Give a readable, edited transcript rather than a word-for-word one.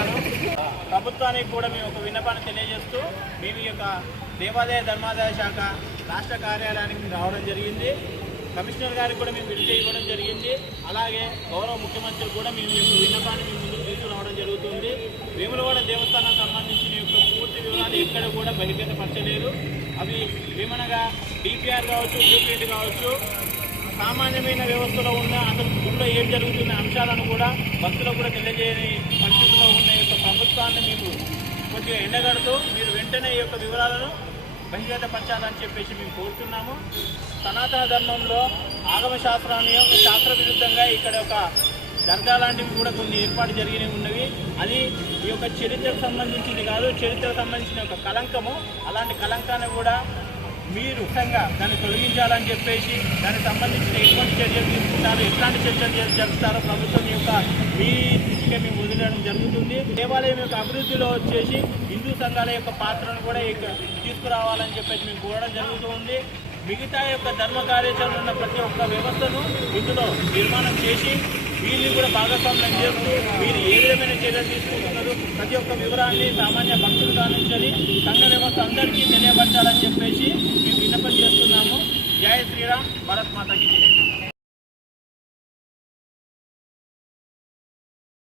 నమస్కారాలు. ప్రభుత్వానికి కూడా మేము ఒక విన్నపాన్ని తెలియజేస్తూ మేము ఈ యొక్క దేవాదాయ ధర్మాదాయ శాఖ రాష్ట్ర కార్యాలయానికి రావడం జరిగింది. కమిషనర్ గారికి కూడా మేము విడుదల ఇవ్వడం జరిగింది. అలాగే గౌరవ ముఖ్యమంత్రి కూడా మేము ఈ యొక్క విన్నపాన్ని మేము ముందుకు తీసుకురావడం జరుగుతుంది. వేములవాడ దేవస్థానం సంబంధించిన యొక్క పూర్తి వివరాలు ఎక్కడ కూడా బహిర్గతపరచలేదు. అవి ఏమనగా డిపిఆర్ కావచ్చు, బ్లూప్రింట్ కావచ్చు, సామాన్యమైన వ్యవస్థలో ఉన్న అసలు గుళ్ళో ఏం జరుగుతున్న అంశాలను కూడా భక్తులకు కూడా తెలియజేయని పరిస్థితుల్లో ఉన్న యొక్క ప్రభుత్వాన్ని మేము కొద్దిగా ఎండగడుతూ మీరు వెంటనే ఈ యొక్క వివరాలను బహిర్గతపరచాలని చెప్పేసి మేము కోరుతున్నాము. సనాతన ధర్మంలో ఆగమ శాస్త్ర విరుద్ధంగా ఇక్కడ ఒక దర్గా లాంటివి కూడా కొన్ని ఏర్పాటు జరిగి ఉన్నవి. అది ఈ యొక్క చరిత్రకు సంబంధించింది కాదు, చరిత్రకు సంబంధించిన ఒక కలంకము. అలాంటి కలంకాన్ని కూడా మీరు దాన్ని తొలగించాలని చెప్పేసి దానికి సంబంధించిన ఎటువంటి చర్యలు తీసుకుంటారో, ఎట్లాంటి చర్యలు జరుపుతారో ప్రభుత్వం యొక్క మీ దృష్టిగా మేము వదిలేయడం జరుగుతుంది. దేవాలయం యొక్క అభివృద్ధిలో వచ్చేసి హిందూ సంఘాల యొక్క పాత్రను కూడా తీసుకురావాలని చెప్పేసి మేము కోరడం జరుగుతుంది. మిగతా యొక్క ధర్మ కార్యాచరణ ఉన్న ప్రతి ఒక్క వ్యవస్థను ఇందులో నిర్మాణం చేసి వీరిని కూడా భాగస్వామ్యం చేస్తూ మీరు ఏ విధమైన చర్యలు తీసుకుంటున్నారు ప్రతి ఒక్క వివరాన్ని సామాన్య భక్తులు కానించాలి, సంఘ వ్యవస్థ అందరికీ తెలియపరచాలని చెప్పేసి మేము విన్నపం చేస్తున్నాము. జై శ్రీరామ్, భారత్ మాతాకి.